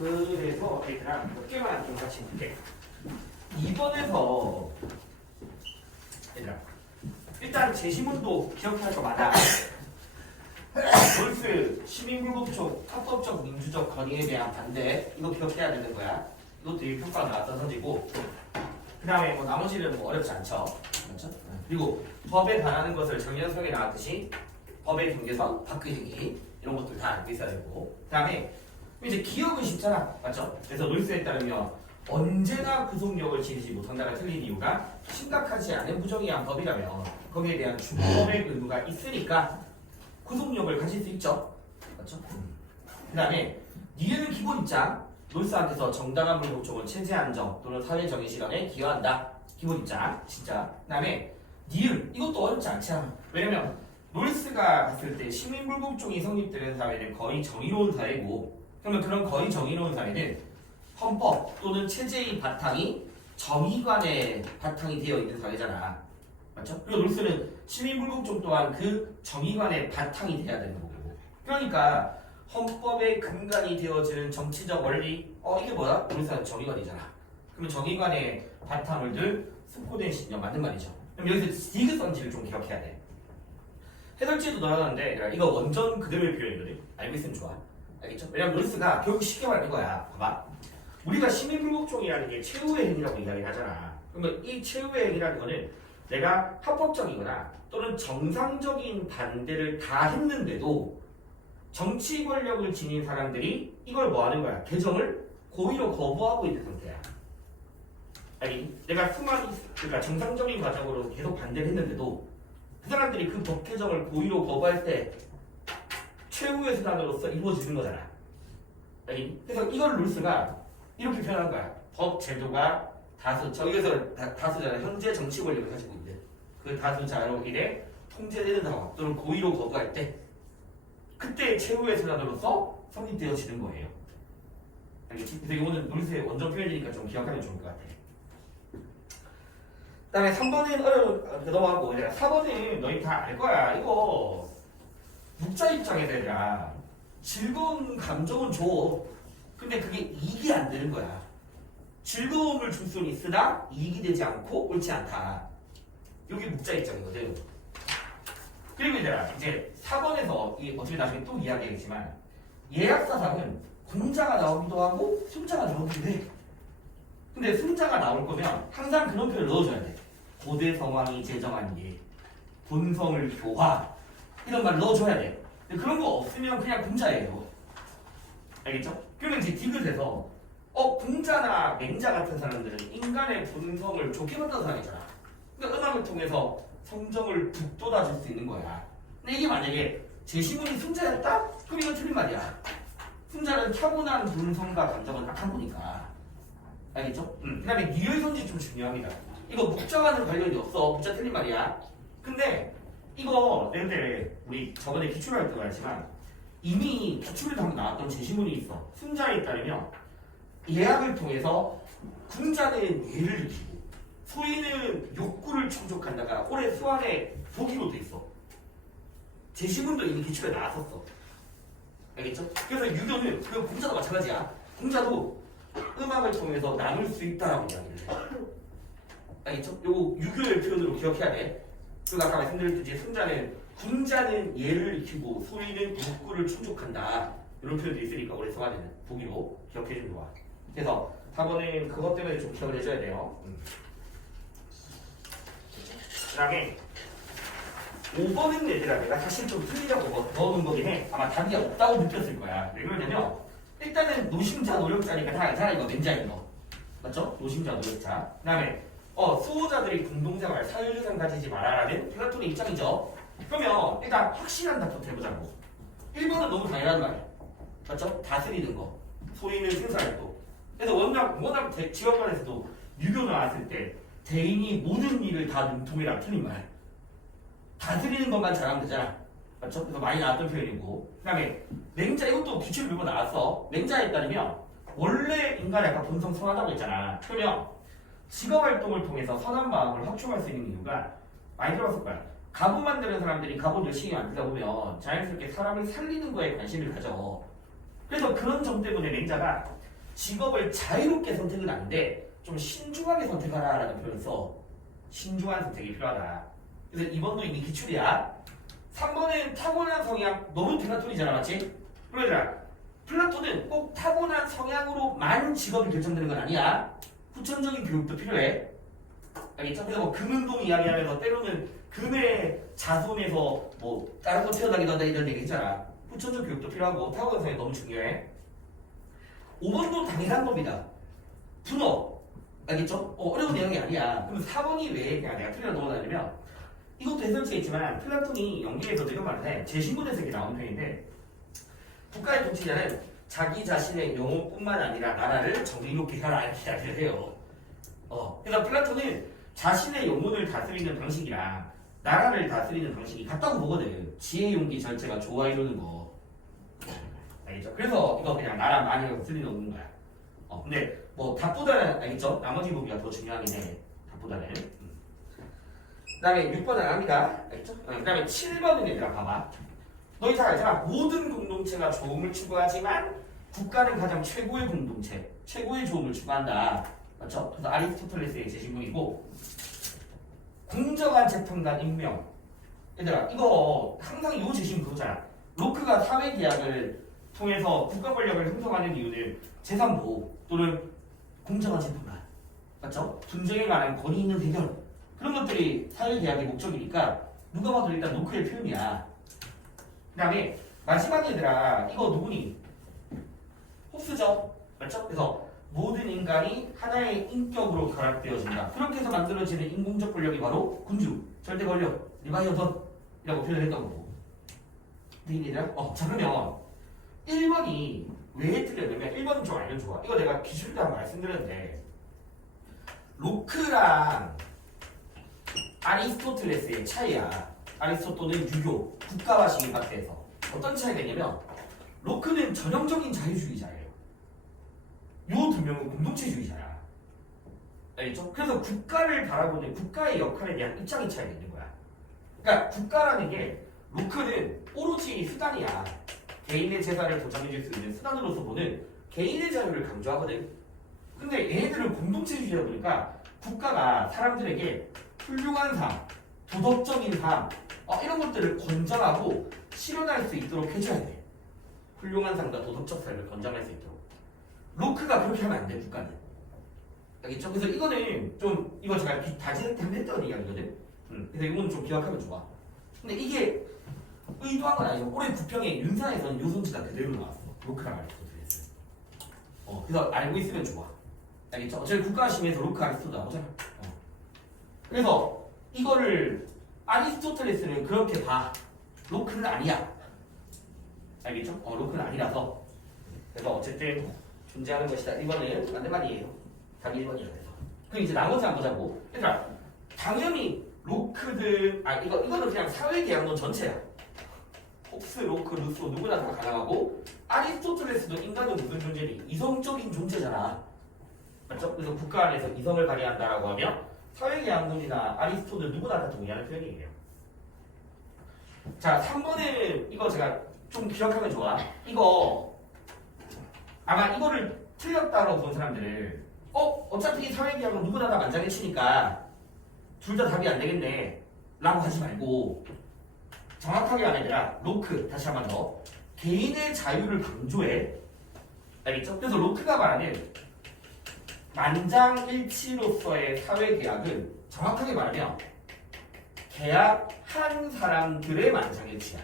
그래서 얘들아 몇 개만 좀 같이 볼게. 2번에서 얘들아 일단 제시문도 기억할 거 많아. 롤스 시민불복적 합법적 민주적 건의에 대한 반대 이거 기억해야 되는 거야. 이것도 이 평가가 나왔던 선지고 그 다음에 뭐 나머지는 뭐 어렵지 않죠. 그렇죠? 그리고 법에 반하는 것을 정연석에 나왔듯이 법의 경계선, 밖의 행위 이런 것들 다 알고 있어야 되고 그 다음에 이제 기억은 쉽잖아. 맞죠? 그래서 롤스에 따르면 언제나 구속력을 지니지 못한다가 틀린 이유가 심각하지 않은 부정의한 법이라면 거기에 대한 준법의 의무가 있으니까 구속력을 가질 수 있죠. 맞죠? 그 다음에 니은 기본 입장 롤스한테서 정당한 불복종은 체제 안정 또는 사회 정의 실현에 기여한다. 기본 입장 진짜. 그 다음에 니은 이것도 어렵지 않잖아. 왜냐면 롤스가 봤을 때 시민불복종이 성립되는 사회는 거의 정의로운 사회고 그러면 그런 거의 정의로운 사회는 헌법 또는 체제의 바탕이 정의관의 바탕이 되어 있는 사회잖아. 맞죠? 그리고 롤스는 시민불복종 또한 그 정의관의 바탕이 돼야 되는 거고 그러니까 헌법의 근간이 되어지는 정치적 원리 이게 뭐야? 롤스는 정의관이잖아. 그러면 정의관의 바탕을 들 숙고된 신념 맞는 말이죠. 그럼 여기서 디귿선지를 좀 기억해야 돼. 해설지도 넣어놨는데 이거 원전 그대로의 표현이거든. 알고 있으면 좋아. 알겠죠? 왜냐면 롤스가 결국 쉽게 말하는 거야. 봐봐. 우리가 시민불복종이라는 게 최후의 행위라고 이야기를 하잖아. 그러면 이 최후의 행위라는 거는 내가 합법적이거나 또는 정상적인 반대를 다 했는데도 정치 권력을 지닌 사람들이 이걸 뭐 하는 거야? 개정을 고의로 거부하고 있는 상태야. 아니, 내가 그러니까 정상적인 과정으로 계속 반대를 했는데도 그 사람들이 그 법 개정을 고의로 거부할 때 최후의 수단으로서 이루어지는 거잖아. 아니, 그래서 이걸 룰스가 이렇게 표현한 거야. 법 제도가 저기에서 다수자는 현재 정치 권력을 가지고 있는 그 다수자로 인해 통제되는 상황 또는 고의로 거부할 때 그때 최후의 수단으로서 성립되어지는 거예요. 알겠지? 그래서 이거는 룰스의 원전 표현이니까 좀 기억하면 좋을 것 같아. 그 다음에 3번은 넘어가고 4번은 너희 다 알 거야. 이거 묵자 입장에서 얘들아 즐거운 감정은 줘. 근데 그게 이익이 안 되는 거야. 즐거움을 줄 수는 있으나 이익이 되지 않고 옳지 않다. 여기 묵자 입장이거든. 그리고 이제 4번에서 어차피 나중에 또 이야기하겠지만 예약사상은 공자가 나오기도 하고 순자가 나오기도 해. 근데 순자가 나올 거면 항상 그런 표현을 넣어줘야 돼. 고대 성왕이 제정한 예, 본성을 교화 이런 말을 넣어줘야 돼. 근데 그런 거 없으면 그냥 공자예요. 알겠죠? 그러면 이제 디귿에서 공자나 맹자 같은 사람들은 인간의 본성을 좋게 봤다는 사람이잖아. 그러니까 음악을 통해서 성정을 북돋아 줄 수 있는 거야. 근데 이게 만약에 제시문이 순자였다? 그럼 이건 틀린 말이야. 순자는 타고난 본성과 감정은 악한 거니까. 알겠죠? 그 다음에 니을선지 좀 중요합니다. 이거 묵자와는 관련이 없어. 묵자 틀린 말이야. 근데 이거 내가 우리 저번에 기출할 때도 말했지만 이미 기출에도 한번 나왔던 제시문이 있어. 순자에 따르면 예약을 통해서 군자는 예를 익히고 소인은 욕구를 충족한다가 올해 수안에 보기로 돼 있어. 제시문도 이미 기출에 나왔었어. 알겠죠? 그래서 유교는 그 공자도 마찬가지야. 공자도 음악을 통해서 나눌 수 있다라고 이야기를 해. 알겠죠? 요거 유교의 표현으로 기억해야 돼. 그리고 아까 말씀드렸듯이 순자는 군자는 예를 익히고 소인은 욕구를 충족한다. 이런 표현도 있으니까 올해 수안에는 보기로 기억해주면 좋아. 그래서 4번은 그것 때문에 좀 기억을 해줘야 돼요. 그 다음에 5번은 얘들아 내가 사실 좀 틀리라고 넣어놓은 거긴 해. 아마 답이 없다고 느꼈을 거야. 왜 그러냐면 일단은 노심자 노력자니까 다 알잖아. 이거 맹자인 거 맞죠? 노심자 노력자. 그 다음에 수호자들이 공동생활 사회주상 가지지 말아라는 플라톤의 입장이죠. 그러면 일단 확실한 답부터 해보자고. 1번은 너무 당연한 말 맞죠? 다스리는 거 소리는 생산했고 그래서 워낙 지역관에서도 유교 나왔을 때 대인이 모든 일을 다 능통이라 틀린 말. 다스리는 것만 잘하면 되잖아. 맞죠? 그래서 많이 나왔던 표현이고 그 다음에 맹자 이것도 기출 몇번 나왔어. 맹자에 따르면 원래 인간이 아까 본성 선하다고 했잖아. 그러면 직업활동을 통해서 선한 마음을 확충할 수 있는 이유가 많이 들어봤을 거야. 갑옷 만드는 사람들이 갑옷 열심히 만들다 보면 자연스럽게 사람을 살리는 거에 관심을 가져. 그래서 그런 점 때문에 맹자가 직업을 자유롭게 선택은 아닌데 좀 신중하게 선택하라라는 표현을 써. 신중한 선택이 필요하다. 그래서 2번도 이미 기출이야. 3번은 타고난 성향, 너무 플라톤이잖아, 맞지? 그러더라. 플라톤은 꼭 타고난 성향으로만 직업이 결정되는 건 아니야. 후천적인 교육도 필요해. 알겠죠? 그래서 뭐 금운동 이야기하면서 때로는 금의 자손에서 뭐 다른 거 태어나기도 한다 이런 얘기 했잖아. 후천적 교육도 필요하고 타고난 성향이 너무 중요해. 5번도 당연한 겁니다. 분업. 알겠죠? 어려운 내용이 아니야. 그럼 4번이 왜 그냥 내가 틀려 넘어가냐면 이것도 해설지가 있지만 플라톤이 연기에서도 이런 말을 해. 제15대책에 나온 편인데 국가의 통치자는 자기 자신의 영혼뿐만 아니라 나라를 정의롭게 해라 이렇게 이야기를 해요. 그래서 플라톤은 자신의 영혼을 다스리는 방식이랑 나라를 다스리는 방식이 같다고 보거든. 지혜, 용기, 절제가 조화 이루는 거. 알겠죠? 그래서 이거 그냥 나라 많이 쓸리 놓는 거야. 근데 뭐 답보다는 알겠죠? 나머지 보기가 더 중요하긴 해. 답보다는. 그 다음에 6번은 안 합니다. 알겠죠? 그 다음에 7번은 얘들아 봐봐. 너희 잘 알잖아. 모든 공동체가 좋음을 추구하지만 국가는 가장 최고의 공동체, 최고의 좋음을 추구한다. 맞죠? 그래서 아리스토텔레스의 제신문이고 공정한 재판관 임명. 얘들아 이거 항상 이 제신 그거잖아. 로크가 사회계약을 통해서 국가 권력을 형성하는 이유는 재산보호 또는 공정한 재판관. 맞죠? 분쟁에 관한 권위 있는 해결. 그런 것들이 사회계약의 목적이니까 누가 봐도 일단 로크의 표현이야. 그 다음에 마지막 얘들아 이거 누구니? 홉스죠? 맞죠? 그래서 모든 인간이 하나의 인격으로 결합되어진다. 그렇게 해서 만들어지는 인공적 권력이 바로 군주, 절대 권력, 리바이어던이라고 표현을 했던 거고. 근데 얘들아 자 그러면 1번이 왜 틀렸냐면 1번은 좀 알면 좋아. 이거 내가 기출 때 한번 말씀드렸는데 로크랑 아리스토텔레스의 차이야. 아리스토텔은 유교, 국가화식인 파트에서 어떤 차이가 있냐면 로크는 전형적인 자유주의자예요. 요 두 명은 공동체주의자야. 알겠죠? 그래서 국가를 바라보는 국가의 역할에 대한 입장의 차이가 있는 거야. 그러니까 국가라는 게 로크는 오로지 수단이야. 개인의 재산을 보장해줄 수 있는 수단으로서 보는 개인의 자유를 강조하거든. 근데 얘네들은 공동체주의다 보니까 국가가 사람들에게 훌륭한 삶, 도덕적인 삶 이런 것들을 권장하고 실현할 수 있도록 해줘야 돼. 훌륭한 삶과 도덕적 삶을 권장할 수 있도록. 로크가 그렇게 하면 안 돼, 국가는. 알겠죠? 그래서 이거는 좀 이거 제가 다지할 때 했던 이야기거든. 그래서 이거는 좀 기억하면 좋아. 근데 이게 의도한 건 아니고 올해 부평의 윤사에서는 요선지가 그대로 나왔어. 로크랑 아리스토텔레스. 그래서 알고 있으면 좋아. 알겠죠? 어차피 국가심에서 로크 아리스토도 나오잖아. 그래서 이거를 아리스토텔레스는 그렇게 봐. 로크는 아니야. 알겠죠? 로크는 아니라서. 그래서 어쨌든 존재하는 것이다. 1번은 맞는 말이에요. 답이 1번이라 해서. 그럼 이제 나머지 한번 보자고. 얘들아, 당연히 로크든 이거는 그냥 사회계약론 전체야. 홉스, 로크, 루소 누구나 다 가능하고 아리스토텔레스도 인간은 무슨 존재니? 이성적인 존재잖아. 맞죠? 그래서 국가 안에서 이성을 발휘한다라고 하면 사회계약론이나 아리스토텔 누구나 다 동의하는 표현이에요. 자, 3번은 이거 제가 좀 기억하면 좋아. 이거 아마 이거를 틀렸다고 본 사람들을 어차피 사회계약은 누구나 다 만장일치니까 둘 다 답이 안 되겠네 라고 하지 말고 정확하게 안 아니라 로크 다시 한번 더 개인의 자유를 강조해. 알겠죠? 그래서 로크가 말하는 만장일치로서의 사회계약은 정확하게 말하면 계약한 사람들의 만장일치야.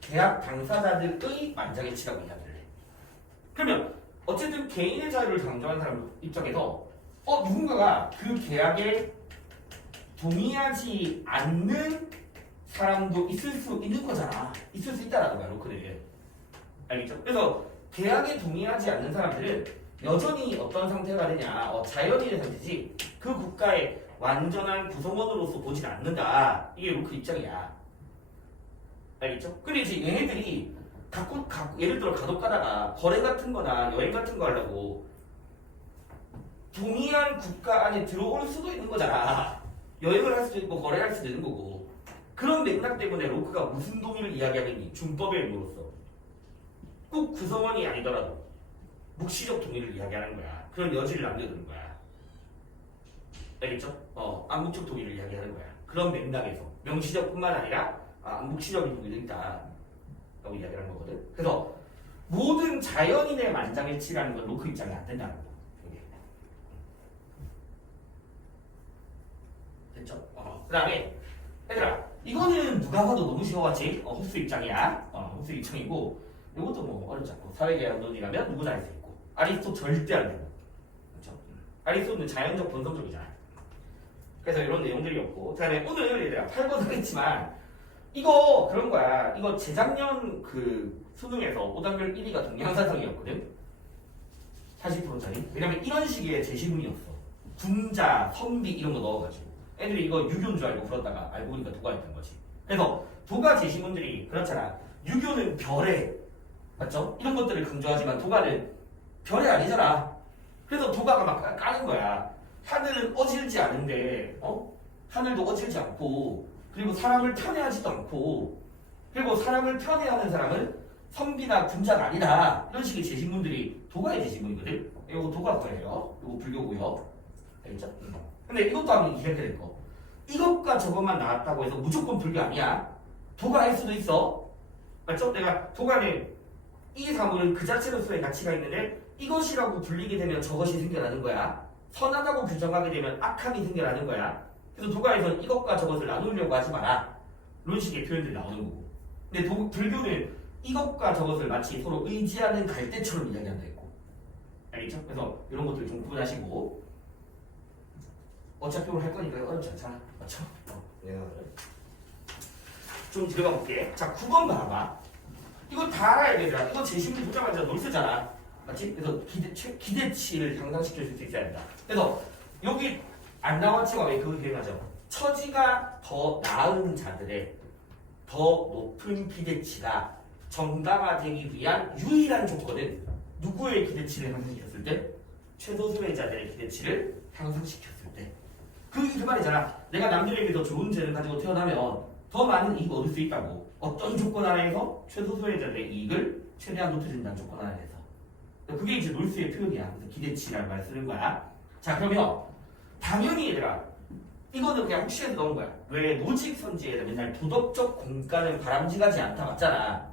계약 당사자들의 만장일치라고 이야기를 해. 그러면 어쨌든 개인의 자유를 강조하는 사람 입장에서 누군가가 그 계약에 동의하지 않는 사람도 있을 수 있는 거잖아. 있을 수 있다라는 거야, 로크는. 알겠죠? 그래서 계약에 동의하지 않는 사람들은 여전히 어떤 상태가 되냐, 자연인의 상태지 그 국가의 완전한 구성원으로서 보진 않는다. 이게 로크 입장이야. 알겠죠? 근데 이제 얘네들이 예를 들어 간혹 가다가 거래 같은 거나 여행 같은 거 하려고 동의한 국가 안에 들어올 수도 있는 거잖아. 여행을 할 수도 있고 거래할 수도 있는 거고. 그런 맥락 때문에 로크가 무슨 동의를 이야기하느니 준법의 의무로서 꼭 구성원이 아니더라도 묵시적 동의를 이야기하는 거야. 그런 여지를 남겨두는 거야. 알겠죠? 암묵적 동의를 이야기하는 거야. 그런 맥락에서 명시적뿐만 아니라 암묵시적인 동의도 있다라고 이야기하는 거거든. 그래서 모든 자연인의 만장일치라는 건 로크 입장이 안 된다는 거. 이게. 됐죠? 그다음에 얘들아, 이거는 누가 봐도 너무 쉬워하지? 흡수 입장이야. 흡수 입장이고, 이것도 뭐 어렵지 않고 사회계약론이라면 누구나 할 수 있고, 아리스토 절대 안 되고, 그렇죠? 아리스토는 자연적 본성적이잖아. 그래서 이런 내용들이 없고, 그다음에 오늘 얘들아 8번 하겠지만 이거 그런 거야. 이거 재작년 그 수능에서 5단별 1위가 동양사상이었거든. 40%짜리. 왜냐면 이런 식의 제시문이었어. 군자, 선비 이런 거 넣어가지고 애들이 이거 유교인 줄 알고 풀었다가 알고 보니까 도가였던 거지. 그래서 도가 제시문들이 그렇잖아. 유교는 별에, 맞죠? 이런 것들을 강조하지만 도가는 별에 아니잖아. 그래서 도가가 막 까는 거야. 하늘은 어질지 않은데, 하늘도 어질지 않고, 그리고 사람을 편애하지도 않고, 그리고 사람을 편애하는 사람은 선비나 군자가 아니다. 이런 식의 제시문들이 도가의 제시문이거든. 이거 도가 거예요. 이거 불교고요. 알겠죠? 근데 이것도 한번 이해해야 될 거. 이것과 저것만 나왔다고 해서 무조건 불교 아니야. 도가일 수도 있어. 맞죠? 내가 도가는 이 사물은 그 자체로서의 가치가 있는데 이것이라고 불리게 되면 저것이 생겨나는 거야. 선하다고 규정하게 되면 악함이 생겨나는 거야. 그래서 도가에서는 이것과 저것을 나누려고 하지 마라. 이런 식의 표현들이 나오는 거고. 근데 불교는 이것과 저것을 마치 서로 의지하는 갈대처럼 이야기한다 했고. 알겠죠? 그래서 이런 것들 좀 구분하시고. 어차피 오늘 할 거니까 어렵지 않잖아. 맞죠? 좀 들어가 볼게. 자, 9번 봐봐. 이거 다 알아야 되더라. 이거 제시문 보자마자 놀쓰잖아. 맞지? 그래서 기대치를 향상시킬 수 있어야 된다. 그래서 여기 안 나왔지만 왜 그거 기억나죠? 처지가 더 나은 자들의 더 높은 기대치가 정당화되기 위한 유일한 조건은 누구의 기대치를 향상시켰을 때? 최소수의 자들의 기대치를 향상시켰을 때. 그 말이잖아. 내가 남들에게 더 좋은 죄를 가지고 태어나면 더 많은 이익을 얻을 수 있다고. 어떤 조건 하나에서 최소수의 자들의 이익을 최대한 높여준다는 조건 하나에서. 그게 이제 놀수의 표현이야. 그래서 기대치라는 말을 쓰는 거야. 자, 그러면 당연히 얘들아 이거는 그냥 혹시라도 넣은 거야. 왜 노직선지에는 맨날 도덕적 공가는 바람직하지 않다 맞잖아.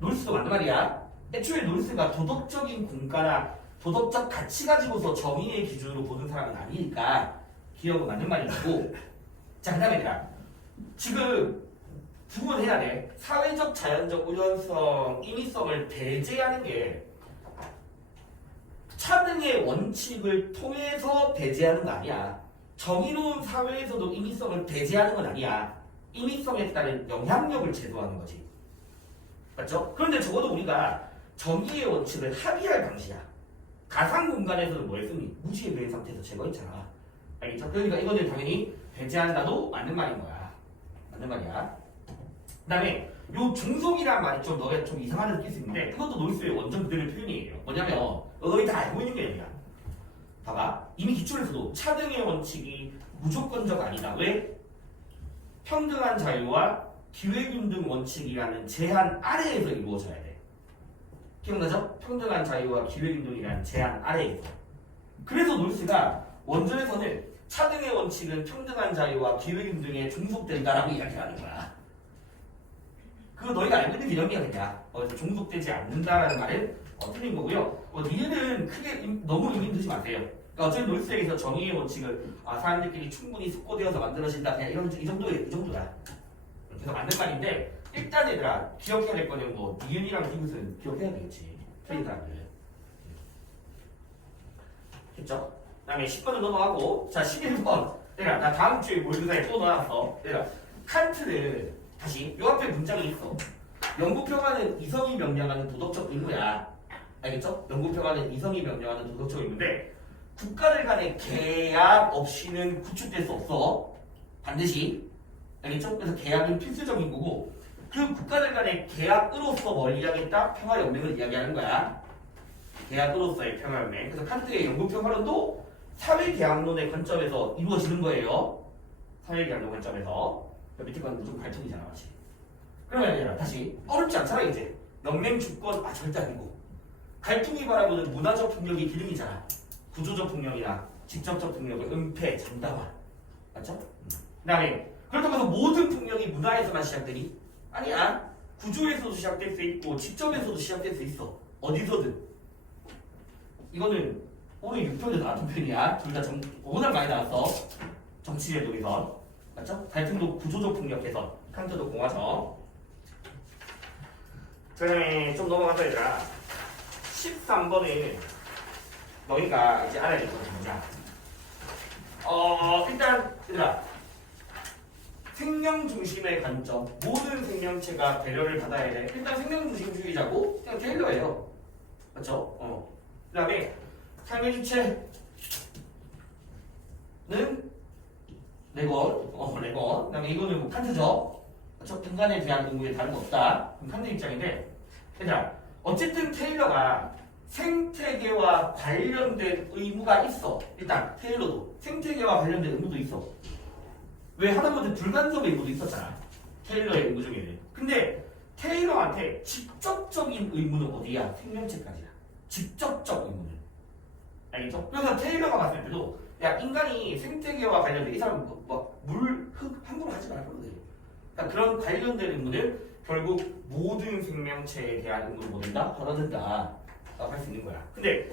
놀수도 맞는 말이야. 애초에 놀수가 도덕적인 공가나 도덕적 가치 가지고서 정의의 기준으로 보는 사람은 아니니까 기억은 맞는 말이고. 자, 그 다음에 얘들아 지금 구분해야 돼. 사회적 자연적 우연성, 임의성을 배제하는 게 차등의 원칙을 통해서 배제하는 거 아니야. 정의로운 사회에서도 임의성을 배제하는 건 아니야. 임의성에 따른 영향력을 제도하는 거지. 맞죠? 그런데 적어도 우리가 정의의 원칙을 합의할 방식이야. 가상 공간에서는 뭐 했으니? 무지에 대한 상태에서 제거했잖아. 알겠죠? 그러니까 이거는 당연히 배제한다도 맞는 말인 거야. 맞는 말이야. 그 다음에 요 중속이란 말이 좀 너가 좀 이상하게 느낄 수 있는데 그것도 놀수의 원전 그대로 표현이에요. 뭐냐면 너희 다 알고 있는 게 아니야. 봐봐. 이미 기출에서도 차등의 원칙이 무조건적 아니다. 왜? 평등한 자유와 기회균등 원칙이라는 제한 아래에서 이루어져야 돼. 기억나죠? 평등한 자유와 기회균등이라는 제한 아래에서. 그래서 놀수가 원전에서는 차등의 원칙은 평등한 자유와 기회균등에 종속된다라고 이야기하는 거야. 그거 너희가 알고 있는 개념이야 그냥. 그래서 종속되지 않는다라는 말은 틀린 거고요. 니들은 크게 너무 의미 두지 마세요. 그러니까 어차피 놀수에서 정의의 원칙을 사람들끼리 충분히 숙고되어서 만들어진다 그냥 이 정도야. 그래서 맞는 말인데 일단 얘들아 기억해야 될 거는 뭐 니은이랑 디귿은 기억해야 되겠지. 틀린 사람들. 됐죠? 그 다음에 10번은 넘어가고 자 11번 내가 나 다음 주에 모의고사에 또 넣어놨어. 내가 칸트는 다시 요 앞에 문장이 있어. 영구평화는 이성이 명령하는 도덕적 의무야. 알겠죠? 영구평화는 이성이 명령하는 도덕적 의무인데 국가들 간의 계약 없이는 구축될 수 없어. 반드시. 알겠죠? 그래서 계약은 필수적인 거고 그 국가들 간의 계약으로서 뭘 이야기했다? 평화연맹을 이야기하는 거야. 계약으로서의 평화연맹. 그래서 칸트의 영구평화론도 사회계약론의 관점에서 이루어지는 거예요. 사회계약론 관점에서. 밑에 거는 좀 발전이잖아, 맞지? 그러면 아니라 다시 어렵지 않잖아 이제. 연맹 주권 절대 아니고 갈등이 바라보는 문화적 폭력이 기능이잖아. 구조적 폭력이나 직접적 폭력은 은폐, 장담화. 맞죠? 그 다음에 그렇다고 해서 모든 폭력이 문화에서만 시작되니? 아니야. 구조에서도 시작될 수 있고 직접에서도 시작될 수 있어. 어디서든. 이거는 오늘 6편에도 나왔던 편이야. 둘 다 워낙 많이 나왔어. 정치의 도의선. 맞죠? 갈등도 구조적 폭력 개선. 칸트도 공화적. 그 다음에 좀 넘어가서 얘들아 13번은 너희가 이제 알아야 될 것은 뭐냐. 일단 얘들아 생명 중심의 관점, 모든 생명체가 배려를 받아야 돼. 일단 생명 중심주의자고 그냥 테일러예요. 맞죠? 그 다음에 삶의 주체는 레건, 레건. 그 다음에 이거는 뭐 칸트죠. 맞죠? 인간에 대한 의무에 다른 거 없다. 그럼 칸트 입장인데, 얘들아, 어쨌든 테일러가 생태계와 관련된 의무가 있어. 일단 테일러도 생태계와 관련된 의무도 있어. 왜 하다못해 불간섭의 의무도 있었잖아. 테일러의 의무 중에는. 근데 테일러한테 직접적인 의무는 어디야? 생명체까지야. 직접적 의무는. 알겠죠? 그래서 테일러가 봤을 때도 야 인간이 생태계와 관련된 이 사람은 물, 흙 함부로 하지 말고 그래. 그러니까 그런 관련된 의무는 결국 모든 생명체에 대한 의무를 뭐 된다? 받아든다 라고 할 수 있는 거야. 근데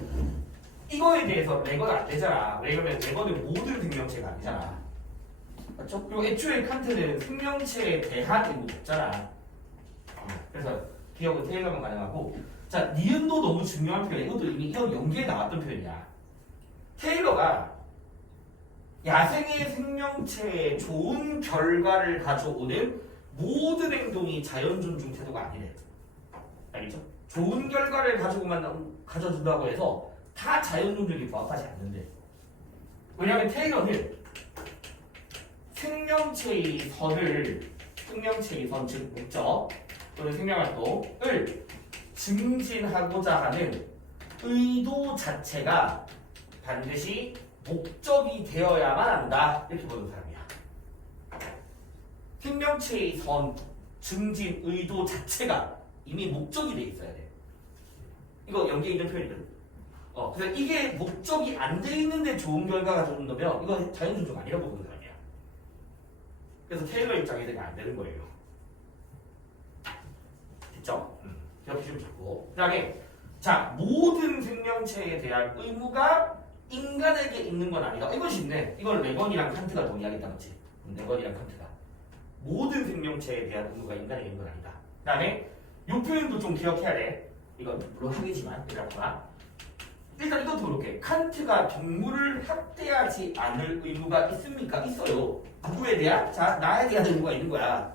이거에 대해서 레거는 안 되잖아. 왜냐면 레거는 모든 생명체가 아니잖아. 맞죠? 그리고 애초에 칸트는 생명체에 대한 의무가 없잖아. 그래서 기억은 테일러만 가능하고 자, 니은도 너무 중요한 표현이야. 이것도 이미 이런 연기에 나왔던 표현이야. 테일러가 야생의 생명체에 좋은 결과를 가져오는 모든 행동이 자연 존중 태도가 아니래. 알겠죠? 좋은 결과를 가져준다고 해서 다 자연 존중에 부합하지 않는데. 왜냐하면 테일러는 생명체의 선, 즉 목적 또는 생명활동을 증진하고자 하는 의도 자체가 반드시 목적이 되어야만 한다. 이렇게 보는 사람이야. 생명체의 선, 증진, 의도 자체가 이미 목적이 돼 있어야 돼. 이거 연기에 있는 표현이거든. 그래서 이게 목적이 안 돼 있는데 좋은 결과가 좋은다면 이거 자연 존중 아니라고 보는 사람이야. 그래서 테일러 입장에서는 안 되는 거예요. 됐죠? 이렇게 좀 잡고. 그 다음에 자, 모든 생명체에 대한 의무가 인간에게 있는 건 아니다. 이건 쉽네. 이건 레건이랑 칸트가 동의하겠다, 맞지? 레건이랑 칸트가. 모든 생명체에 대한 의무가 인간에게 있는 건 아니다. 그 다음에 이 표현도 좀 기억해야 돼. 이건 물론 학이지만, 일단 이것도 그렇게. 칸트가 동물을 학대하지 않을 의무가 있습니까? 있어요. 누구에 대한? 자, 나에 대한 의무가 있는 거야.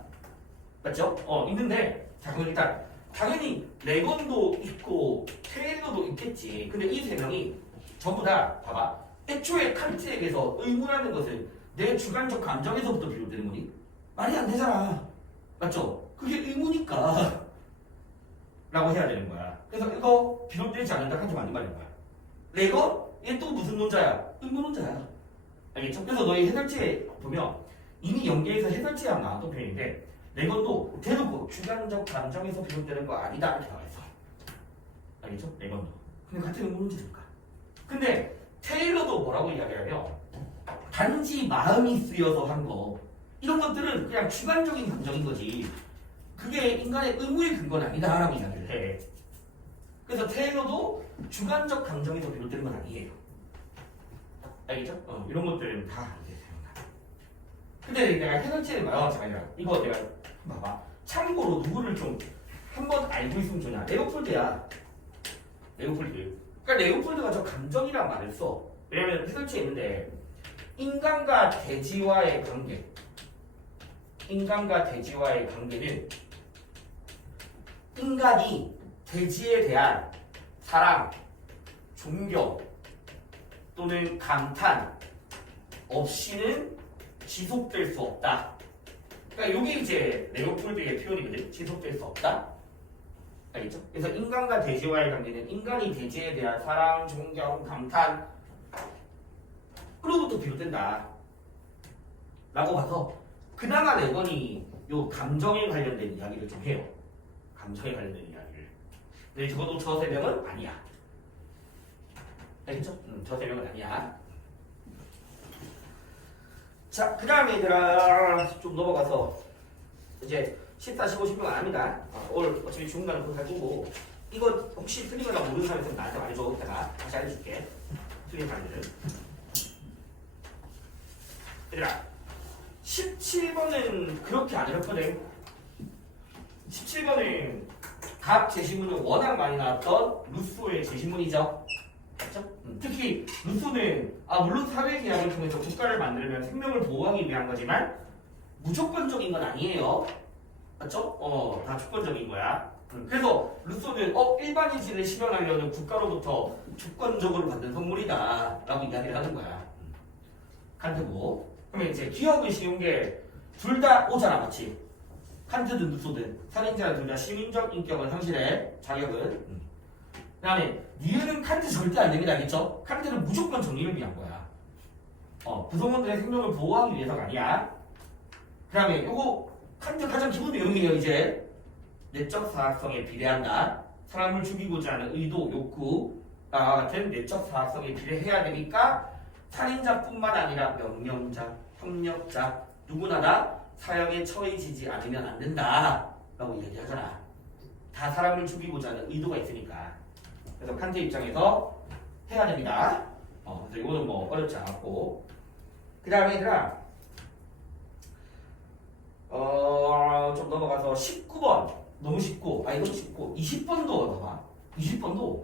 맞죠? 있는데, 자, 그럼 일단 당연히 레건도 있고 테일러도 있겠지. 근데 이 세 명이 전부 다 봐봐. 애초에 칸트에게서 의무라는 것은 내 주관적 감정에서부터 비롯되는 거니? 말이 안 되잖아. 맞죠? 그게 의무니까 라고 해야 되는 거야. 그래서 이거 비롯되지 않는다 칸트 맞는 말인 거야. 레건? 얘 또 무슨 논자야? 의무논자야. 알겠죠? 그래서 너희 해설지에 보면 이미 연계에서 해설지에 나왔던 표현인데 레건도 대놓고 주관적 감정에서 비롯되는 거 아니다 이렇게 나와 있어. 알겠죠? 레건도. 근데 같은 의무논자니까. 근데 테일러도 뭐라고 이야기하면 단지 마음이 쓰여서 한 거 이런 것들은 그냥 주관적인 감정인 거지 그게 인간의 의무의 근거는 아니다 라고 이야기를 해. 그래서 테일러도 주관적 감정에서 비롯되는 건 아니에요. 알겠죠? 이런 것들은 다 안 돼. 근데 내가 해설지에 마찬가지야. 이거 내가 봐봐. 참고로 누구를 좀 한번 알고 있으면 좋냐. 레오폴드야. 레오폴드. 그러니까 레오폴드가 저 감정이란 말을 써. 왜냐면 해설지에 있는데 인간과 돼지와의 관계는 인간이 돼지에 대한 사랑, 존경 또는 감탄 없이는 지속될 수 없다. 그러니까 이게 이제 레오폴드의 표현이거든. 지속될 수 없다. 알겠죠? 그래서 인간과 돼지와의 관계는 인간이 돼지에 대한 사랑, 존경, 감탄 으로부터 비롯된다. 라고 봐서 그나마 레건이 요 감정에 관련된 이야기를 좀 해요. 감정에 관련된 이야기를. 근데 적어도 저 세 명은 아니야. 알겠죠? 저 3명은 아니야. 자, 그 다음에 얘들아 좀 넘어가서 이제 14, 15, 16은 안 합니다. 오늘 어차피 중간은 그거 할 거고 이거 혹시 틀린 거나 모르는 사람 있으면 나한테 말해줘. 이따가 다시 알려줄게. 틀린 사람들은. 얘들아 17번은 그렇게 안 어렵거든. 17번은 각 제시문은 워낙 많이 나왔던 루소의 제시문이죠. 그렇죠? 특히 루소는 물론 사회계약을 통해서 국가를 만들면 생명을 보호하기 위한 거지만 무조건적인 건 아니에요. 맞죠? 다 주권적인 거야. 그래서 루소는 일반인신을 실현하려는 국가로부터 주권적으로 받는 선물이다 라고 이야기를 하는 거야. 칸트고. 그러면 이제 기업을 씌운 게 둘 다 오잖아, 맞지? 칸트든 루소든 살인자는 둘 다 시민적 인격을 상실해. 자격은. 그 다음에 니은은 칸트 절대 안 됩니다, 알겠죠? 칸트는 무조건 정의를 위한 거야. 구성원들의 생명을 보호하기 위해서가 아니야. 그 다음에 요거 칸트 가장 기본 내용이에요. 이제 내적 사악성에 비례한다. 사람을 죽이고자 하는 의도, 욕구와 같은 내적 사악성에 비례해야 되니까 살인자뿐만 아니라 명령자, 협력자 누구나 다 사형에 처해지지 않으면 안 된다 라고 이야기하잖아. 다 사람을 죽이고자 하는 의도가 있으니까. 그래서 칸트 입장에서 해야 됩니다. 그래서 이거는 뭐 어렵지 않았고. 그 다음에 얘들아 좀 넘어가서 19번 너무 쉽고 이것도 쉽고 20번도 봐봐. 20번도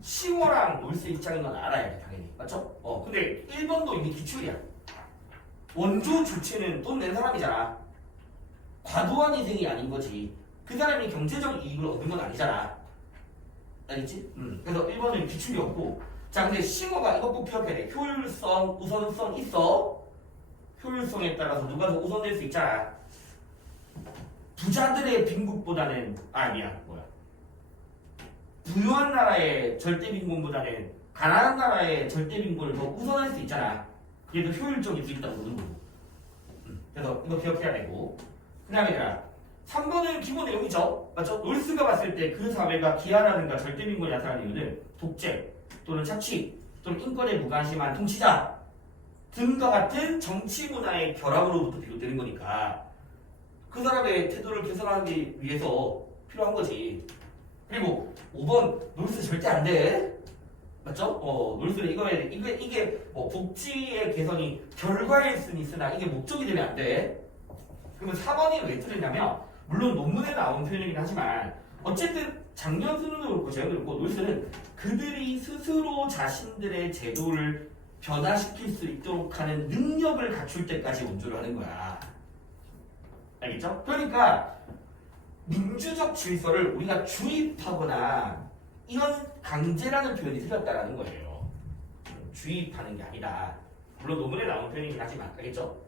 싱어랑 놀스 입장인 건 알아야 돼 당연히. 맞죠? 근데 1번도 이미 기출이야. 원조 주체는 돈 낸 사람이잖아. 과도한 희생이 아닌 거지. 그 사람이 경제적 이익을 얻은 건 아니잖아. 알겠지? 그래서 1번은 기출이었고. 자, 근데 싱어가 이거 꼭 기억해야 돼. 효율성, 우선성 있어. 효율성에 따라서 누가 더 우선될 수 있잖아. 부자들의 빈국보다는 부유한 나라의 절대 빈곤보다는 가난한 나라의 절대 빈곤을 더 우선할 수 있잖아. 그게 더 효율적일 수 있다고 보는 거고. 그래서 이거 기억해야 되고. 그 다음에 3번은 기본 내용이죠. 맞죠? 놀스가 봤을 때 그 사회가 기아라든가 절대 빈곤이 나타나는 이유는 독재 또는 착취 또는 인권에 무관심한 통치자 등과 같은 정치 문화의 결합으로부터 비롯되는 거니까 그 사람의 태도를 개선하기 위해서 필요한 거지. 그리고 5번 놀스 절대 안 돼. 맞죠? 놀스는 이게 복지의 개선이 결과일 수는 있으나 이게 목적이 되면 안 돼. 그러면 4번이 왜 틀리냐면 물론 논문에 나온 표현이긴 하지만 어쨌든 작년 수능도 그렇고 재현도 그렇고 놀스는 그들이 스스로 자신들의 제도를 변화시킬 수 있도록 하는 능력을 갖출 때까지 원조를 하는 거야. 알겠죠? 그러니까 민주적 질서를 우리가 주입하거나 이런 강제라는 표현이 틀렸다라는 거예요. 주입하는 게 아니다. 물론 논문에 나온 표현이긴 하지만 알겠죠?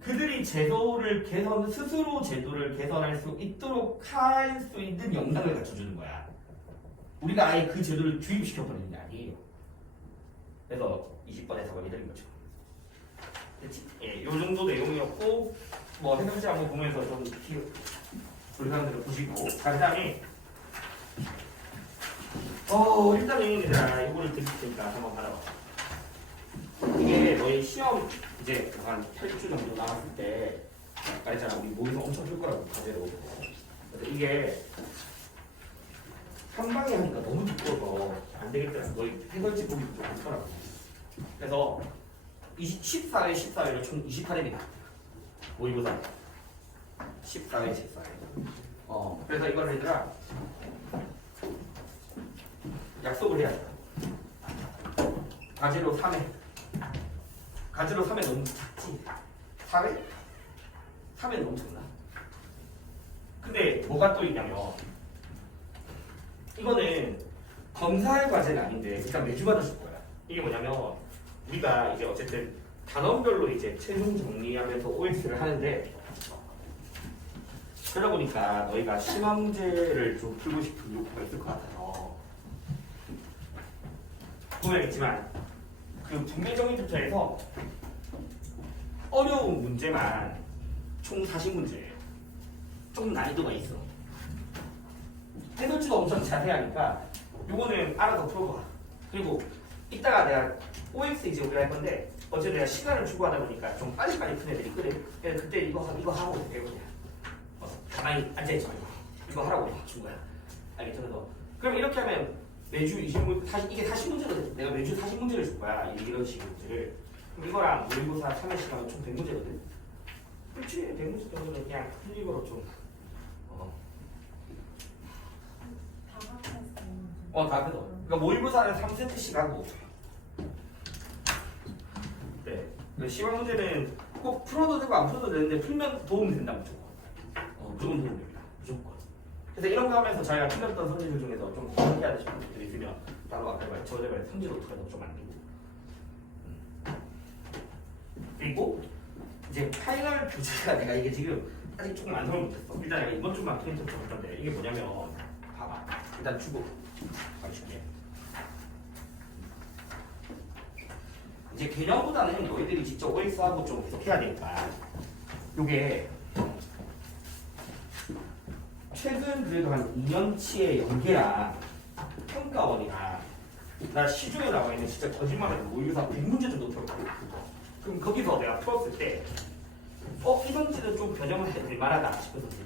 그들이 제도를 스스로 제도를 개선할 수 있도록 할 수 있는 영향을 갖춰주는 거야. 우리가 아예 그 제도를 주입시켜버리는 게 아니에요. 그래서 20번에 답을 드린 거죠. 됐지? 예, 요 정도 내용이었고 해설지 한번 보면서 좀 우리 사람들을 보시고. 자, 그 다음에 일단은 이거를 드릴 테니까 한번 받아봐. 이게 너희 시험 이제 한 8주 정도 남았을 때 말했잖아. 우리 모의서 엄청 풀 거라고 과제로. 근데 이게 한 방에 하니까 너무 두꺼워서 안 되겠더라. 너희 해설지 보기 좀 많더라고. 그래서 14회로 총 28회입니다. 모의고사 14회. 그래서 이걸 얘들아 약속을 해야 돼. 과제로 3회. 과제로 3회 너무 작지? 4회? 3회 너무 작나? 근데 뭐가 또 있냐면 이거는 검사할 과제는 아닌데 일단 매주 받으실 거야. 이게 뭐냐면 우리가 이제 어쨌든 단원별로 이제 최종 정리하면서 OX를 하는데 그러다 보니까 너희가 시험제를 좀 풀고 싶은 욕구가 있을 것 같아서 보면 있지만 그 분배 정의부터 해서 어려운 문제만 총 40문제예요. 조금 난이도가 있어. 해설지도 엄청 자세하니까 요거는 알아서 풀어봐. 그리고 이따가 내가 OX 이제 우리가 할 건데 어제 내가 시간을 추구하다 보니까 좀 빨리빨리 푼 애들이 있거든. 그래서 그때 이거 하고 배우냐. 가만히 앉아있지 말고 이거 하라고 준 거야. 알겠죠? 그래서 그럼 이렇게 하면 매주 20문 이게 40문제거든. 내가 매주 40문제를 줄 거야. 이런 식의 문제를. 그럼 이거랑 모의고사 3회 시간은 총 100문제거든. 그렇지. 100문제 정도는 그냥 틀리고로 좀 다 그래도. 그러니까 모의고사는 3세트씩 하고. 네. 시험 문제는 꼭 풀어도 되고 안 풀어도 되는데 풀면 도움 된다 무조건. 무조건 도움 됩니다. 무조건. 그래서 이런 거 하면서 자기가 틀렸던 선지들 중에서 좀 해야 되는 것들이 있으면 바로 아까 말 저번에 말 성질 어떻게 하는 좀 만들고. 그리고 이제 파이널 교재가 내가 이게 지금 아직 조금 완성을 못했어. 일단 내가 이번 주만 프린트 볼 건데 이게 뭐냐면 봐봐. 일단 주고 봐줄게. 이제 개념보다는 너희들이 직접 OX하고 좀 계속 해야 되니까 요게 최근 그래도 한 2년치의 연계랑 평가원이랑 나 시중에 나와 있는 진짜 거짓말해도 모의고사 100문제 정도 풀었거든. 그럼 거기서 내가 풀었을 때 이 선지는 좀 변형을 해볼 만하다 싶은 선지들.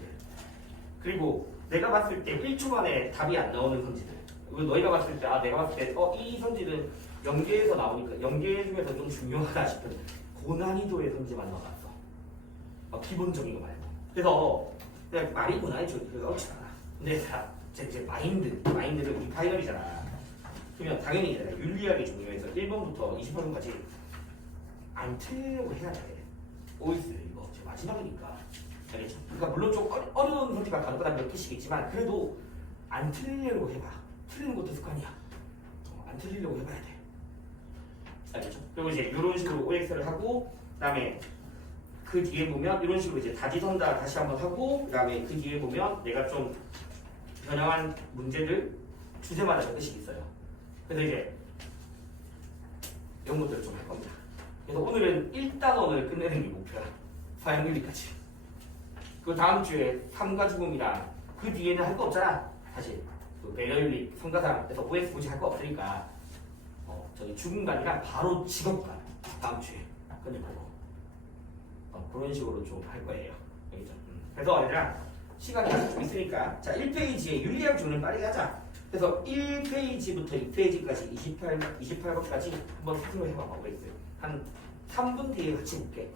그리고 내가 봤을 때 1초 만에 답이 안 나오는 선지들. 그리고 너희가 봤을 때 내가 봤을 때 이 선지는 연계에서 나오니까 연계 중에서 좀 중요하다 싶은 고난이도의 선지만 나왔어. 기본적인 거 말고. 그래서 그냥 말이 고난이죠. 그게 어렵지 않아. 근데 이제 마인드는 우리 파이널이잖아. 그러면 당연히 이제 윤리학이 중요해서 1번부터 28번까지 안 틀려고 해야 돼. OX 이거 제 마지막이니까. 알겠죠? 그러니까 물론 좀 어려운 선지가 간혹가다 몇 개씩 있지만 그래도 안 틀리려고 해봐. 틀리는 것도 습관이야. 안 틀리려고 해봐야 돼. 알겠죠? 그리고 이제 이런 식으로 OX를 하고 그다음에 그 뒤에 보면 이런 식으로 이제 다지선다 다시 한번 하고 그다음에 그 뒤에 보면 내가 좀 변형한 문제들 주제마다 몇 개씩 있어요. 그래서 이제 이런 것들을 좀 할 겁니다. 그래서 오늘은 1단원을 끝내는 게 목표야. 화양윤리까지. 그 다음 주에 삶과 죽음이랑 그 뒤에는 할 거 없잖아. 사실 그 배려윤리, 성가상에서 OX 굳이 할 거 없으니까 저기 죽음관이랑 바로 직업관 다음 주에 끝내보고 그런 식으로 좀 할 거예요. 알겠죠? 그래서 얘들아 시간이 아직 좀 있으니까 자 1페이지에 윤리학 주는 빨리 하자. 그래서 1페이지부터 2페이지까지 28번까지 한번 스스로 해봐봐. OX 한 3분 뒤에 같이 볼게.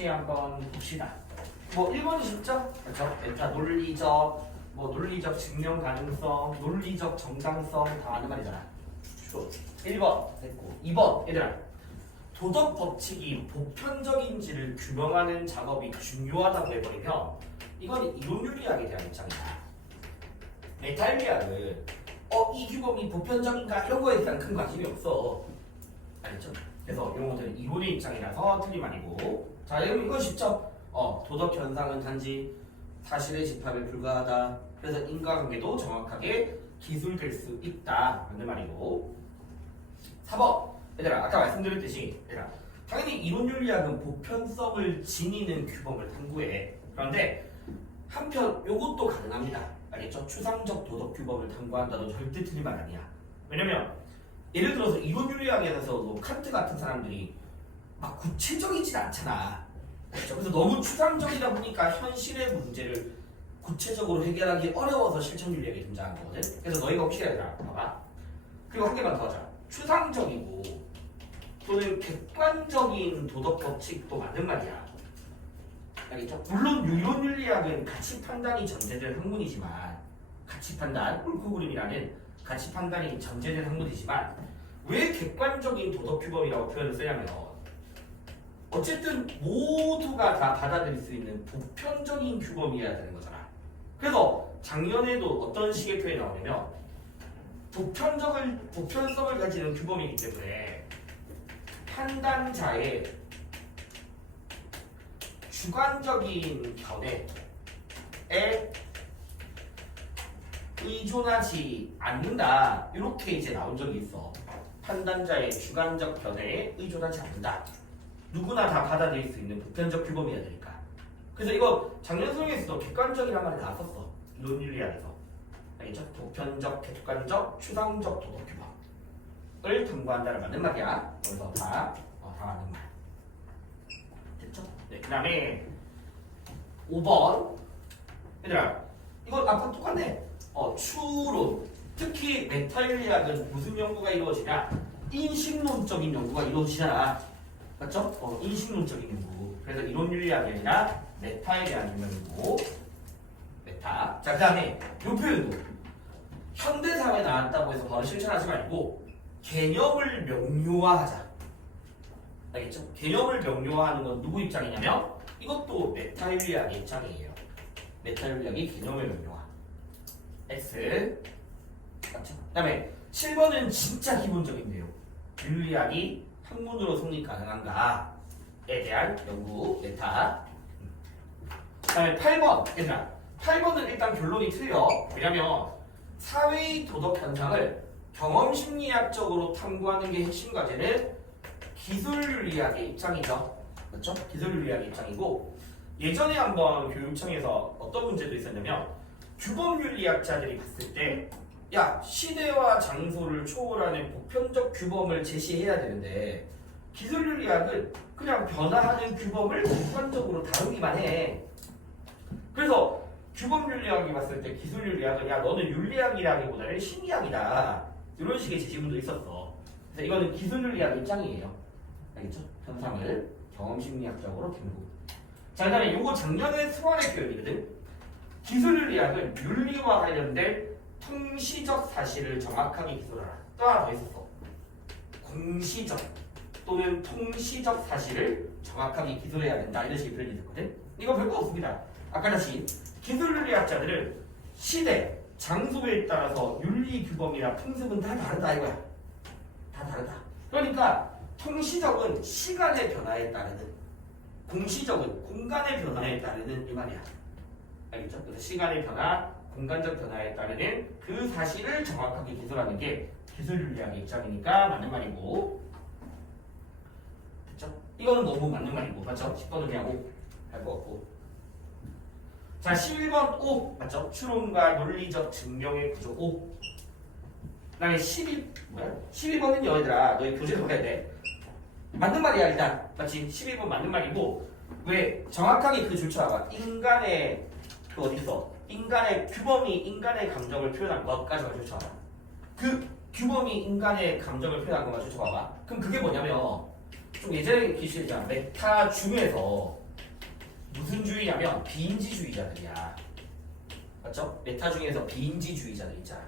같이 한번 봅시다. 뭐 1번이 쉽죠? 그렇죠? 메타 논리적, 뭐 논리적 증명 가능성, 논리적 정당성 다 하는 말이잖아. 주로 1번 됐고 2번 얘들아 도덕 법칙이 보편적인지를 규명하는 작업이 중요하다고 해버리면 이건 이론윤리학에 대한 입장이다. 메타윤리학은 이 규범이 보편적인가 이런 거에 대한 큰 관심이 없어. 알겠죠? 그래서 이런 것들은 이론의 입장이라서 틀린 말이고. 자, 여러분 이거 쉽죠? 도덕 현상은 단지 사실의 집합에 불과하다. 그래서 인과관계도 정확하게 기술될 수 있다. 라는 말이고. 4번. 얘들아, 아까 말씀드렸듯이 얘들아, 당연히 이론윤리학은 보편성을 지니는 규범을 탐구해. 그런데 한편 요것도 가능합니다. 알겠죠? 추상적 도덕 규범을 탐구한다도 절대 틀린 말 아니야. 왜냐면 예를 들어서 이론윤리학에서도 칸트 같은 사람들이 막 구체적이진 않잖아. 그렇죠? 그래서 너무 추상적이다 보니까 현실의 문제를 구체적으로 해결하기 어려워서 실천윤리학이 등장한 거거든. 그래서 너희가 혹시 얘들아 봐봐. 그리고 한 개만 더 하자. 추상적이고 또는 객관적인 도덕 법칙도 맞는 말이야. 알겠죠? 물론 이론윤리학은 가치 판단이 전제된 학문이지만 가치 판단, 옳고 그름이라는 가치 판단이 전제된 학문이지만 왜 객관적인 도덕 규범이라고 표현을 쓰냐면 어쨌든 모두가 다 받아들일 수 있는 보편적인 규범이어야 되는 거잖아. 그래서 작년에도 어떤 식의 표현이 나오냐면 보편성을 가지는 규범이기 때문에 판단자의 주관적인 견해에 의존하지 않는다. 이렇게 이제 나온 적이 있어. 판단자의 주관적 견해에 의존하지 않는다. 누구나 다 받아들일 수 있는 보편적 규범이어야 되니까. 그래서 이거 작년 수능에서도 객관적이란 말이 나왔었어. 이론윤리학에서. 알겠죠? 보편적, 객관적, 추상적 도덕 규범을 탐구한다는 맞는 말이야. 그래서 다 맞는 말. 됐죠? 네, 그 다음에 5번. 얘들아, 이거 아까 똑같네. 추론. 특히 메타윤리학은 무슨 연구가 이루어지냐? 인식론적인 연구가 이루어지잖아. 맞죠? 인식론적인 연구. 그래서 이론윤리학이 아니라 메타에 대한 연구고. 메타. 자, 그 다음에 요 표현도 현대사회에 나왔다고 해서 바로 실천하지 말고 개념을 명료화하자. 알겠죠? 개념을 명료화하는 건 누구 입장이냐면 이것도 메타윤리학의 입장이에요. 메타윤리학이 개념을 명료화. X. 맞죠? 그 다음에 7번은 진짜 기본적인데요. 윤리학이 학문으로 성립 가능한가에 대한 연구 메타. 그 다음에 8번. 얘들아, 8번은 일단 결론이 틀려. 왜냐면 사회의 도덕 현상을 경험 심리학적으로 탐구하는 게 핵심 과제는 기술윤리학의 입장이죠. 맞죠? 기술윤리학의 입장이고 예전에 한번 교육청에서 어떤 문제도 있었냐면 규범윤리학자들이 봤을 때 야, 시대와 장소를 초월하는 보편적 규범을 제시해야 되는데 기술윤리학은 그냥 변화하는 규범을 객관적으로 다루기만 해. 그래서 규범윤리학이 봤을 때 기술윤리학은 야, 너는 윤리학이라기보다는 심리학이다. 이런 식의 제시문도 있었어. 그래서 이거는 기술윤리학 입장이에요. 알겠죠? 현상을 경험심리학적으로 탐구. 자, 그 다음에 요거 작년에 수완의 표현이거든. 기술윤리학은 윤리와 관련된 통시적 사실을 정확하게 기술하라. 또 하나 더 있었어. 공시적 또는 통시적 사실을 정확하게 기술해야 된다. 이런 식의 표현이 있었거든. 이거 별거 없습니다. 아까 다시 기술윤리학자들은 시대, 장소에 따라서 윤리 규범이나 풍습은 다 다르다 이거야. 다 다르다. 그러니까 통시적은 시간의 변화에 따르는, 공시적은 공간의 변화에 따르는 이 말이야. 알겠죠? 그래서 시간의 변화, 공간적 변화에 따르는 그 사실을 정확하게 기술하는 게 기술윤리학의 입장이니까 맞는 말이고. 됐죠? 이거는 너무 맞는 말이고, 맞죠? 10번은 그냥 5 할 것 같고. 자, 11번 5 맞죠? 추론과 논리적 증명의 구조 5. 그 다음에 12번은요 얘들아 너희 교재에서 봐야 돼. 맞는 말이야 일단. 맞지? 12번 맞는 말이고 왜 정확하게 그 줄쳐봐. 인간의 그 어딨어? 인간의 규범이 인간의 감정을 표현한 것까지만 줄쳐봐. 그 규범이 인간의 감정을 표현한 것만 줄쳐봐봐. 그럼 그게 뭐냐면 좀 예전에 기술이잖아. 메타 중에서 무슨 주의냐면 비인지주의자들이야. 맞죠? 메타 중에서 비인지주의자들 있잖아.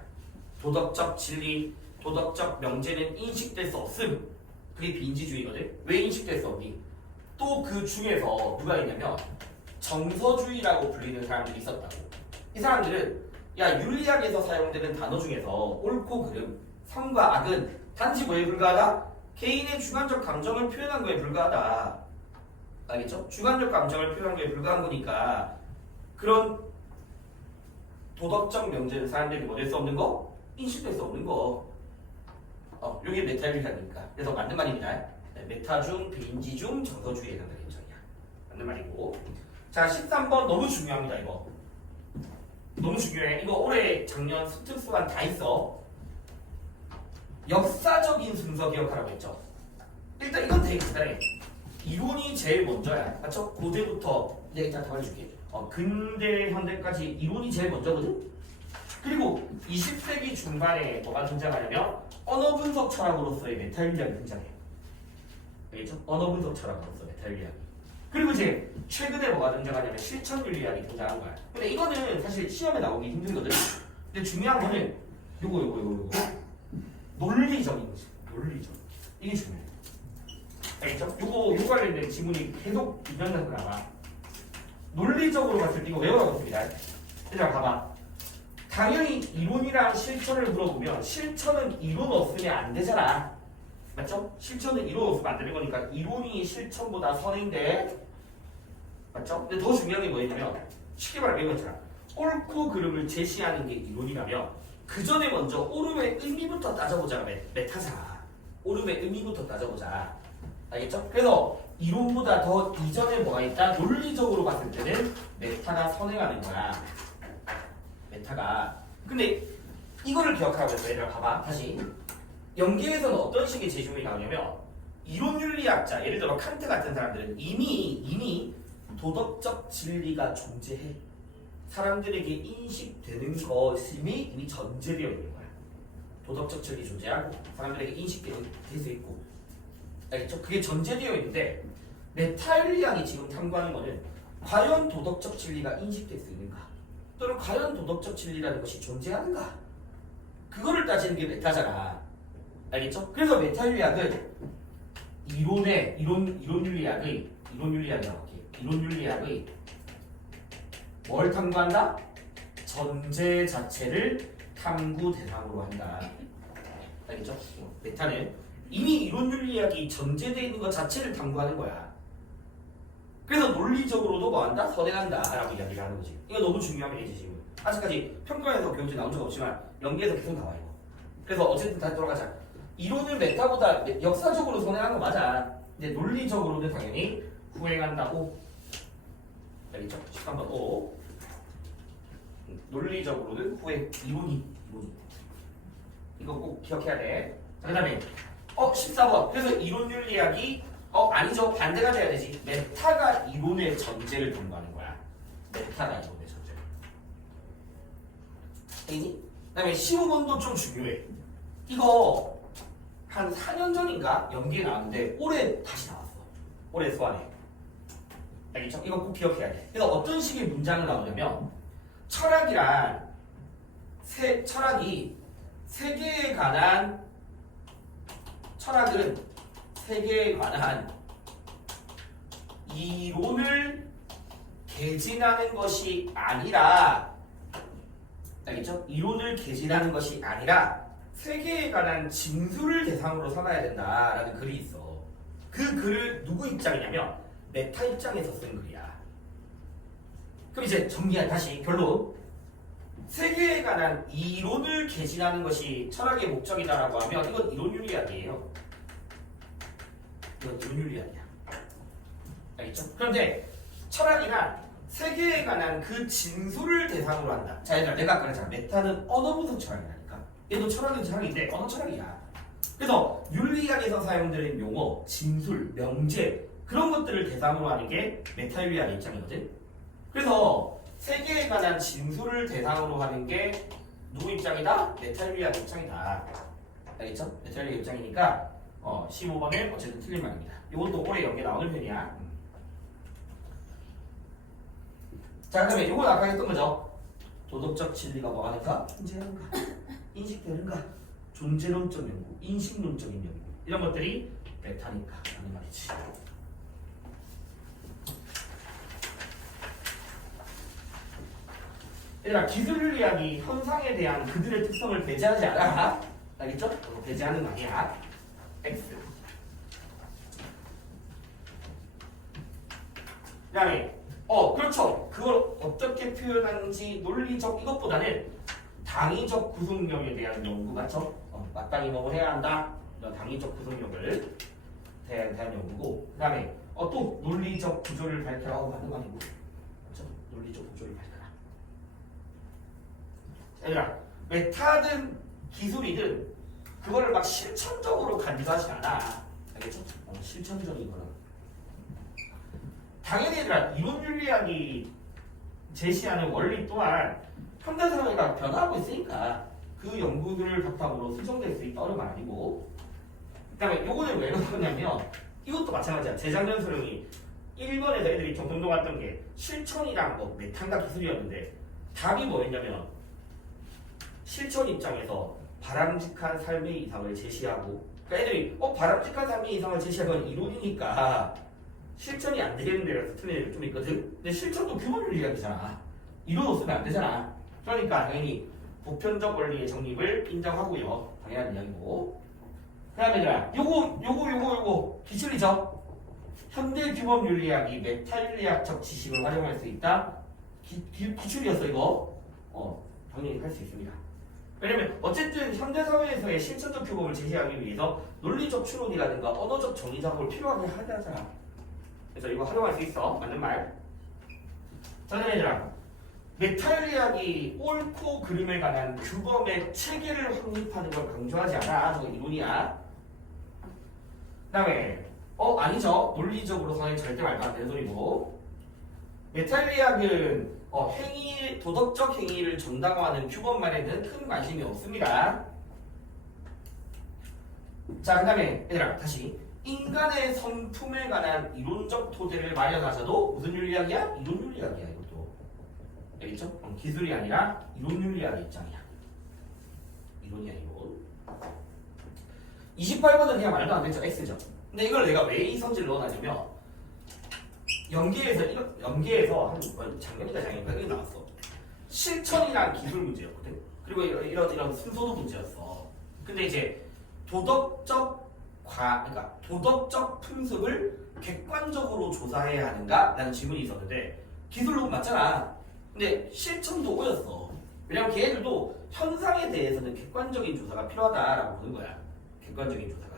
도덕적 진리, 도덕적 명제는 인식될 수 없음. 그게 비인지주의거든. 왜 인식될 수 없니? 또 그 중에서 누가 있냐면 정서주의라고 불리는 사람들이 있었다고. 이 사람들은 야 윤리학에서 사용되는 단어 중에서 옳고 그름, 선과 악은 단지 뭐에 불과하다? 개인의 주관적 감정을 표현한 거에 불과하다. 알겠죠? 주관적 감정을 표현한 거에 불과한 거니까 그런 도덕적 명제는 사람들이 뭐 될 수 없는 거? 인식될 수 없는 거. 이게 메타윤리학이니까. 그래서 맞는 말입니다. 네, 메타 중, 비인지 중, 정서주의에 해당되는 인정이야. 맞는 말이고. 자, 13번 너무 중요합니다, 이거. 너무 중요해. 이거 올해 작년 수특수관 다 있어. 역사적인 순서 기억하라고 했죠. 일단 이건 되게 간단해. 이론이 제일 먼저야. 맞죠? 고대부터 내가 일단 다 말해줄게. 근대, 현대까지 이론이 제일 먼저거든? 그리고 20세기 중반에 뭐가 등장하냐면 언어 분석 철학으로서의 메타윤리학이 등장해요. 알겠죠? 언어 분석 철학으로서 메타윤리학이. 그리고 이제 최근에 뭐가 등장하냐면 실천윤리학이 등장한 거야. 근데 이거는 사실 시험에 나오기 힘들거든? 근데 중요한 거는 요거 논리적인 거지. 논리적. 이게 중요해. 알겠죠? 요거 관련된 지문이 계속 이변해서 나와. 논리적으로 봤을 때 이거 외우라고 했습니다. 일단 봐봐. 당연히 이론이랑 실천을 물어보면 실천은 이론 없으면 안 되잖아. 맞죠? 실천은 이론 없으면 안 되는 거니까 이론이 실천보다 선행돼. 맞죠? 근데 더 중요한 게 뭐냐면 쉽게 말하면 이거 있잖아. 옳고 그름을 제시하는 게 이론이라면 그 전에 먼저 옳음의 의미부터 따져보자. 메타잖아. 옳음의 의미부터 따져보자. 알겠죠? 그래서 이론보다 더 이전에 뭐가 있다? 논리적으로 봤을 때는 메타가 선행하는 거야. 메타가. 근데 이거를 기억하라고 해서 얘들아 봐봐. 다시. 연계에서는 어떤 식의 제시문이 나오냐면 이론윤리학자, 예를 들어 칸트 같은 사람들은 이미 도덕적 진리가 존재해. 사람들에게 인식되는 것이 이미 전제되어 있는 거야. 도덕적 진리 존재하고 사람들에게 인식되어 있고. 알겠죠? 그게 전제되어 있는데 메타윤리학이 지금 탐구하는 거는 과연 도덕적 진리가 인식될 수 있는가? 또는 과연 도덕적 진리라는 것이 존재하는가? 그거를 따지는 게 메타잖아. 알겠죠? 그래서 메타윤리학은 이론윤리학의 뭘 탐구한다? 전제 자체를 탐구 대상으로 한다. 알겠죠? 메타는 이미 이론윤리학이 전제되어 있는 것 자체를 탐구하는 거야. 그래서 논리적으로도 뭐한다? 선행한다 라고 이야기를 하는 거지. 이거 너무 중요한 얘기지 지금. 아직까지 평가에서 교재 나온 적 없지만 연계에서 계속 나와 이거. 그래서 어쨌든 다시 돌아가자. 이론을 메타보다 역사적으로 선행한 거 맞아. 근데 논리적으로는 당연히 후행한다고. 알겠죠? 13번 O. 논리적으로는 후행. 이론이. 이거 꼭 기억해야 돼. 자, 그 다음에 14번. 그래서 이론윤리학이 아니죠. 반대가 돼야 되지. 메타가 이론의 전제를 탐구하는 거야. 메타가 이론의 전제. 알겠니? 그 다음에 15번도 좀 중요해. 이거 한 4년 전인가 연기에 나왔는데 올해 다시 나왔어. 올해 수안에. 알겠죠? 이거 꼭 기억해야 돼. 그래서 어떤 식의 문장을 나오냐면 철학이 세계에 관한 철학은 세계에 관한 이론을 개진하는 것이 아니라, 알겠죠? 이론을 개진하는 것이 아니라 세계에 관한 진술을 대상으로 삼아야 된다라는 글이 있어. 그 글을 누구 입장이냐면 메타 입장에서 쓴 글이야. 그럼 이제 정리한 다시 결론. 세계에 관한 이론을 개진하는 것이 철학의 목적이다라고 하면 이건 이론윤리학이에요. 이건 이론윤리학이야. 알겠죠? 그런데 철학이란 세계에 관한 그 진술을 대상으로 한다. 자, 얘들아, 내가 아까 그랬잖아. 메타는 언어 분석 철학이라니까. 얘도 철학은 철학인데 언어 철학이야. 그래서 윤리학에서 사용되는 용어, 진술, 명제 그런 것들을 대상으로 하는 게 메타윤리학의 입장이거든. 그래서 세계에 관한 진술을 대상으로 하는 게 누구 입장이다? 메타윤리학 입장이다. 알겠죠? 메타윤리학 입장이니까 15번은 어쨌든 틀린 말입니다. 이것도 올해 연계 나오는 편이야. 자, 그다음에 이건 아까 했던 거죠. 도덕적 진리가 뭐 하는가? 존재하는가? 인식되는가? 존재론적 연구, 인식론적인 연구 이런 것들이 메타니까 라는 말이지. 얘들아, 기술윤리학이 현상에 대한 그들의 특성을 배제하지 않아. 알겠죠? 배제하는 거 아니야. X. 그 다음에 그렇죠. 그걸 어떻게 표현하는지 논리적 이것보다는 당위적 구속력에 대한 연구 맞죠? 마땅히 뭐 해야 한다. 이런 당위적 구속력을 대한 연구고, 그 다음에 또 논리적 구조를 밝혀라. 맞는 거 아니고, 맞죠? 논리적 구조를 밝혀라. 얘들아, 메타든 기술이든 그거를 막 실천적으로 간주하지 않아. 알겠죠? 실천적인 거는. 당연히 얘들아, 이론윤리학이 제시하는 원리 또한 현대사회가 변화하고 있으니까 그 연구들을 바탕으로 수정될 수 있다. 어려운 말 아니고. 그 다음에 요거는 왜 그러냐면 이것도 마찬가지야. 재작년 소령이 1번에서 애들이 좀 혼동했던 게 실천이랑 뭐 메탄가 기술이었는데 답이 뭐였냐면 실천 입장에서 바람직한 삶의 이상을 제시하고, 그러니까 애들이 바람직한 삶의 이상을 제시하는 이론이니까 실천이 안 되겠는데 그래서 틀린 애들 좀 있거든. 근데 실천도 규범윤리학이잖아. 이론 없으면 안 되잖아. 그러니까 당연히 보편적 원리의 정립을 인정하고요. 당연한 이야기고. 그 다음에 얘들아, 요거 기출이죠. 현대 규범윤리학이 메타윤리학적 지식을 활용할 수 있다. 기출이었어 이거. 당연히 할 수 있습니다. 왜냐면 어쨌든 현대사회에서의 실천적 규범을 제시하기 위해서 논리적 추론이라든가 언어적 정의 작업을 필요하게 하잖아. 그래서 이거 활용할 수 있어. 맞는 말. 저는 얘들아, 메타윤리학이 옳고 그름에 관한 규범의 체계를 확립하는 걸 강조하지 않아. 저거 이론이야. 그 다음에 아니죠. 논리적으로서는 절대 말도 안 되는 소리고. 메타윤리학은 도덕적 행위를 정당화하는 규범만에는 큰 관심이 없습니다. 자, 그 다음에 얘들아, 다시 인간의 성품에 관한 이론적 토대를 마련하셔도 무슨 윤리학이야? 이론윤리학이야. 이것도 알겠죠? 기술이 아니라 이론윤리학의 입장이야. 이론이야 이론. 28번은 그냥 말도 안 되죠. X죠. 근데 이걸 내가 왜 이 성질을 넣어놨냐면 연계에서 작년인가 작년인가 여기 나왔어. 실천이란 기술 문제였거든. 그리고 이런 순서도 문제였어. 근데 이제 그러니까 도덕적 풍습을 객관적으로 조사해야 하는가? 라는 질문이 있었는데 기술로 맞잖아. 근데 실천도 오였어. 왜냐면 걔네들도 현상에 대해서는 객관적인 조사가 필요하다라고 보는 거야. 객관적인 조사가.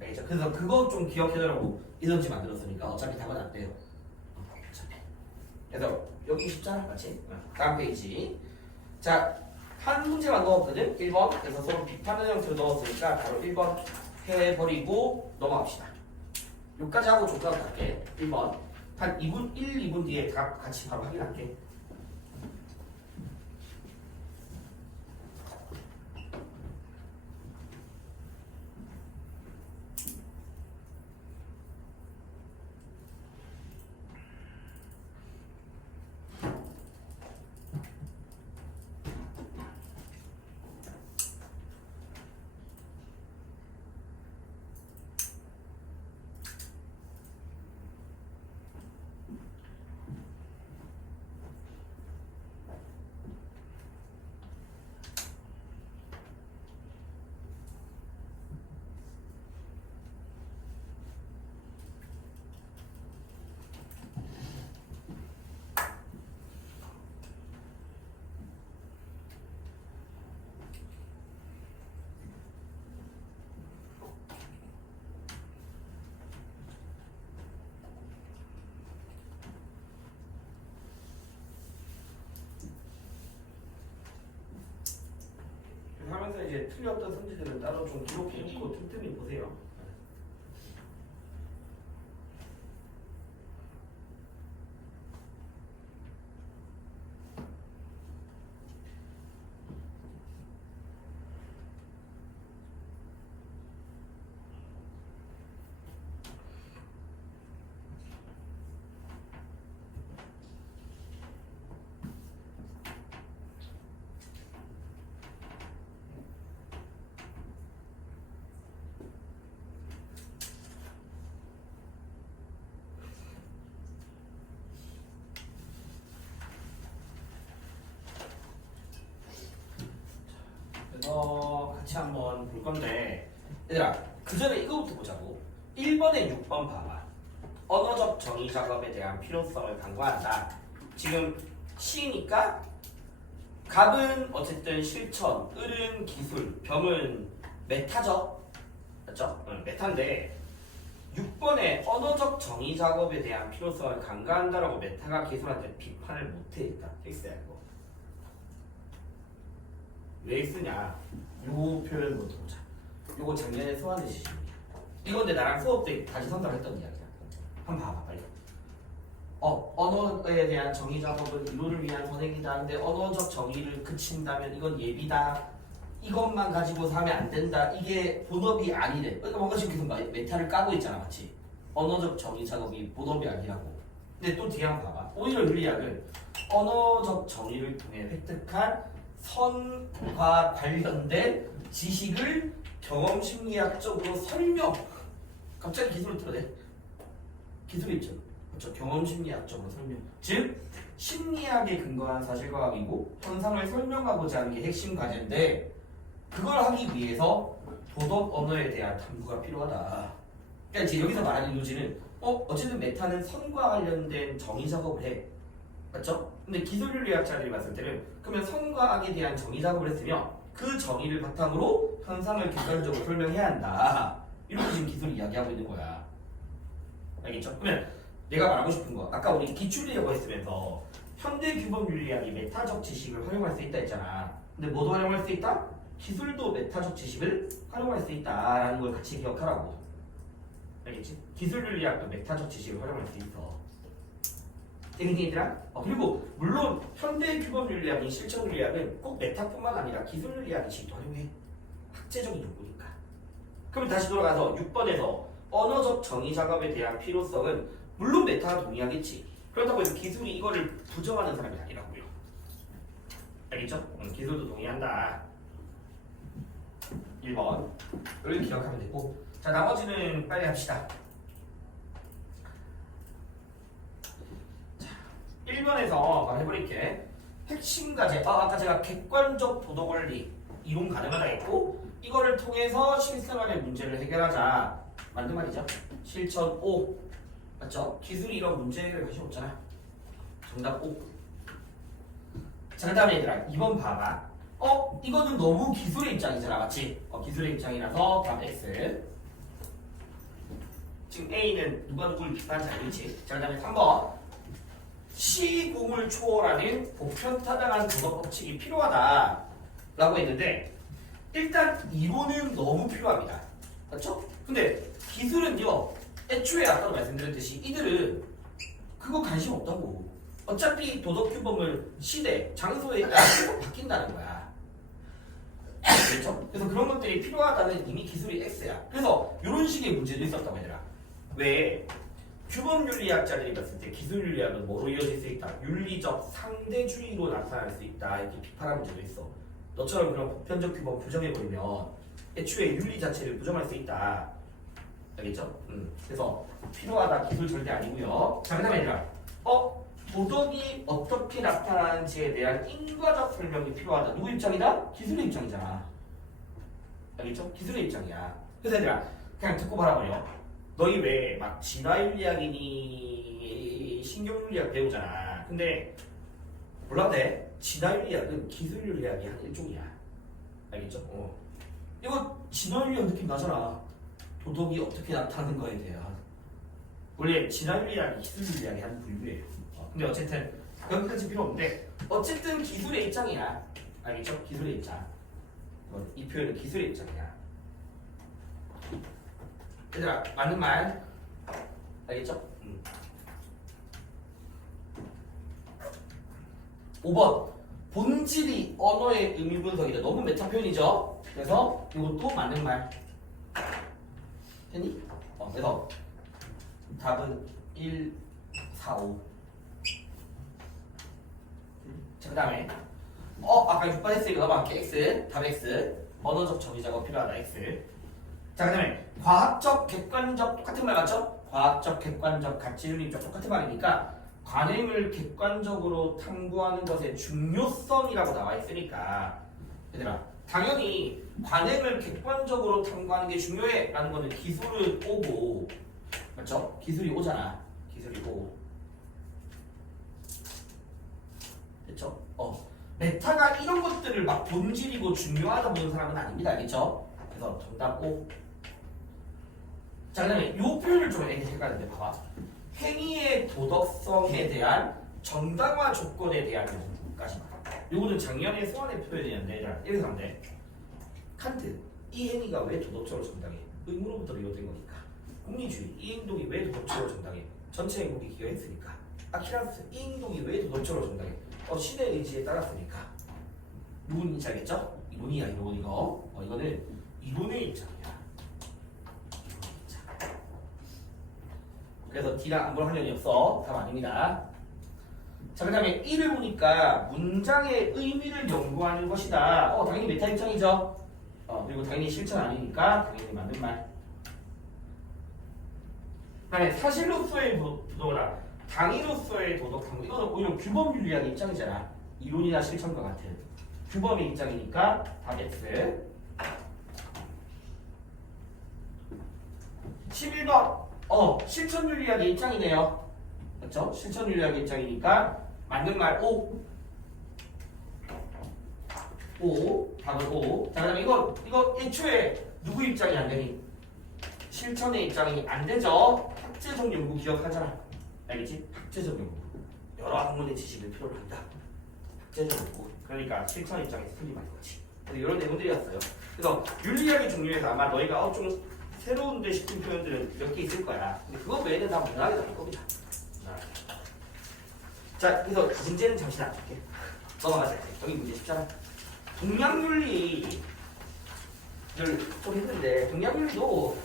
알겠죠? 그래서 그거 좀 기억해두라고 이런지 만들었으니까 어차피 답은 안 돼요. 어차피. 그래서 여기 쉽잖아, 맞지? 다음 페이지. 자, 한 문제만 넣었거든. 1번. 그래서 서로 비판하는 형태로 넣었으니까 바로 1번 해버리고 넘어갑시다. 여기까지 하고 조사를 할게. 1번. 한 2분, 2분 뒤에 답 같이 바로 확인할게. 하면서 이제 틀렸던 성질들은 따로 좀 기록해놓고 틈틈이 보세요. 같이 한번 볼 건데 얘들아 그 전에 이거부터 보자고. 1번에 6번 봐봐. 언어적 정의 작업에 대한 필요성을 강조한다. 지금 시니까 갑은 어쨌든 실천, 을은 기술, 병은 메타죠. 맞죠? 응, 메타인데 6번에 언어적 정의 작업에 대한 필요성을 강조한다라고 메타가 기술한테 비판을 못해 일단 X야 이거. 왜 쓰냐? 요 표현부터 보자. 요거 작년에 소환해 주십니다. 이건데 나랑 수업 때 다시 선택했던 이야기야. 한번 봐봐 빨리. 언어에 대한 정의 작업은 이론을 위한 선행이다. 근데 언어적 정의를 그친다면 이건 예비다. 이것만 가지고 하면 안 된다. 이게 본업이 아니래. 그러니까 뭔가 지금 계속 메타를 까고 있잖아, 맞지? 언어적 정의 작업이 본업이 아니라고. 근데 또 뒤에 한번 봐봐. 오히려 윤리학은 언어적 정의를 통해 획득한 선과 관련된 지식을 경험 심리학적으로 설명. 갑자기 기술을 틀어내. 기술이 있죠. 그렇죠. 경험 심리학적으로 설명. 즉 심리학에 근거한 사실과학이고 현상을 설명하고자 하는 게 핵심 과제인데 그걸 하기 위해서 도덕 언어에 대한 탐구가 필요하다. 그러니까 이제 여기서 말하는 요지는 어쨌든 메타는 선과 관련된 정의 작업을 해. 맞죠? 근데 기술윤리학자들이 봤을 때는 그러면 선과 악에 대한 정의 작업을 했으면 그 정의를 바탕으로 현상을 객관적으로 설명해야 한다. 이렇게 지금 기술이 이야기하고 있는 거야. 알겠죠? 그러면 내가 말하고 싶은 거 아까 우리 기출이라고 했으면서 현대 규범 윤리학이 메타적 지식을 활용할 수 있다 했잖아. 근데 뭐도 활용할 수 있다? 기술도 메타적 지식을 활용할 수 있다라는 걸 같이 기억하라고. 알겠지? 기술 윤리학도 메타적 지식을 활용할 수 있어. 되겠니 얘들아? 그리고 물론 현대 규범 윤리학인 실천 윤리학은 꼭 메타뿐만 아니라 기술 윤리학의 지식도 활용해. 학제적인 요구니까. 그럼 다시 돌아가서 6번에서 언어적 정의 작업에 대한 필요성은 물론 메타가 동의하겠지. 그렇다고 해서 기술이 이거를 부정하는 사람이 아니라고요. 알겠죠? 기술도 동의한다. 1번을 기억하면 되고, 자 나머지는 빨리 합시다. 자, 1번에서 말해버릴게. 핵심 과제. 아까 제가 객관적 도덕 원리 이론 가능하다 했고, 이거를 통해서 실생활의 문제를 해결하자. 맞는 말이죠. 실천 O. 맞죠? 기술이 이런 문제 해결에 관심 없잖아. 정답 O. 자, 그 다음에 얘들아 2번 봐봐. 이거는 너무 기술의 입장이잖아, 맞지? 기술의 입장이라서 답 X. 지금 A는 누가 누구를 비판하지 않을지. 자, 그 다음에 3번. 시공을 초월하는 보편타당한 도덕 법칙이 필요하다 라고 했는데 일단 이론은 너무 필요합니다. 맞죠? 근데 기술은요, 애초에 아까도 말씀드렸듯이 이들은 그거 관심 없다고. 어차피 도덕 규범을 시대, 장소에 따라 바뀐다는 거야. 그렇죠? 그래서 그런 것들이 필요하다는 이미 기술이 X야. 그래서 이런 식의 문제도 있었다고 얘들아. 왜 규범 윤리학자들이 봤을 때 기술 윤리학은 뭐로 이어질 수 있다? 윤리적 상대주의로 나타날 수 있다. 이렇게 비판하는 문제도 있어. 너처럼 그런 보편적 규범 부정해버리면 애초에 윤리 자체를 부정할 수 있다. 알겠죠? 그래서 필요하다 기술 절대 아니고요. 자, 그다음에 얘들아, 도덕이 어떻게 나타나는지에 대한 인과적 설명이 필요하다. 누구 입장이다? 기술의 입장이잖아. 알겠죠? 기술의 입장이야. 그래서 얘들아, 그냥 듣고 바라버려. 너희 왜 막 진화윤리학이니 신경윤리학 배우잖아. 근데 몰라도 돼. 진화윤리학은 기술윤리학의 한 일종이야. 알겠죠? 이거 진화윤리학 느낌 나잖아. 도덕이 어떻게 나타나는 거에 대한. 원래 진화윤리학이 기술윤리학의 한 부류예요. 근데 어쨌든 여기까지 필요 없는데 어쨌든 기술의 입장이야. 알겠죠? 기술의 입장. 이 표현은 기술의 입장이야. 얘들아 맞는 말 알겠죠? 5번 본질이 언어의 의미 분석이다. 너무 메타 표현이죠? 그래서 이것도 맞는 말 됐니? 그래서 답은 1, 4, 5. 자, 그 다음에 아까 6번 했으니까 넘어갈게. X, 답 X. 언어적 정의 작업 필요하다. X. 자, 그 다음에 과학적, 객관적 똑같은 말 맞죠? 과학적, 객관적, 가치윤리적 똑같은 말이니까 관행을 객관적으로 탐구하는 것의 중요성이라고 나와 있으니까 얘들아 당연히 관행을 객관적으로 탐구하는 게 중요해 라는 거는 기술은 오고 맞죠? 기술이 오잖아. 기술이 오고 됐죠? 메타가 이런 것들을 막 본질이고 중요하다 보는 사람은 아닙니다. 알겠죠? 그래서 정답 O. 자, 그 다음에 이 표현을 좀 애기 헷갈리는데 봐봐. 행위의 도덕성에 대한 정당화 조건에 대한 경우까지. 요거는 작년에 수원의 표현이었는데 이렇게 하면 돼. 칸트, 이 행위가 왜 도덕적으로 정당해? 의무로부터 비롯된 거니까. 공리주의, 이 행동이 왜 도덕적으로 정당해? 전체 행복이 기여했으니까. 아키라스, 이 행동이 왜 도덕적으로 정당해? 신의 의지에 따랐으니까. 누군지 알겠죠? 이론이야, 이론 이거. 이거는 이론의 입장이야. 그래서 D랑 아무런 관련이 없어. 답 아닙니다. 자, 그 다음에 1을 보니까 문장의 의미를 연구하는 것이다. 당연히 메타 입장이죠. 그리고 당연히 실천 아니니까 당연히 맞는 말. 그 다음에 사실로서의 도덕이다. 당위로서의 도덕 탐구. 이거는 오히려 규범 윤리학의 입장이잖아. 이론이나 실천과 같은. 규범의 입장이니까 답 X. 11번. 실천 윤리학의 입장이네요. 그렇죠? 실천 윤리학의 입장이니까 맞는 말 O. O. 답은 O. 자, 그다음에 이거 애초에 누구 입장이 안 되니? 실천의 입장이 안 되죠. 학제적 연구 기억하잖아. 알겠지? 학제적 연구. 여러 학문의 지식을 필요로 한다. 학제적 연구. 그러니까 실천 입장에서 틀림하는 거지. 그래서 이런 내용들이었어요. 그래서 윤리학의 종류에서 아마 너희가 좀 새로운데 싶은 표현들은 몇 개 있을 거야. 근데 그거 외에는 다 무난하게 나올 겁니다. 자, 그래서 문제는 잠시 놔둘게. 넘어가자. 여기 문제 쉽잖아. 동양윤리를 좀 했는데 동양윤리도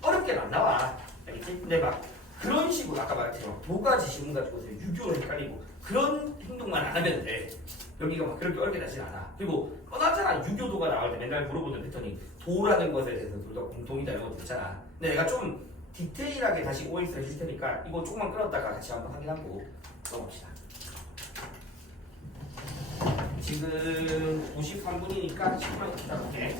어렵게는 안 나와. 알겠지? 근데 막 그런 식으로 아까 말했지만 도가 지시문 가지고 유교로 헷갈리고 그런 행동만 안 하면 돼. 여기가 막 그렇게 어렵게 나진 않아. 그리고 뻔하잖아. 유교도가 나올 때 맨날 물어보는 패턴이 도라는 것에 대해서 둘 다 공통이다 이런 것도 있잖아. 근데 내가 좀 디테일하게 다시 OX를 해줄 테니까 이거 조금만 끌었다가 같이 한번 확인하고 넘어갑시다. 지금 53분이니까 10분 기다릴게.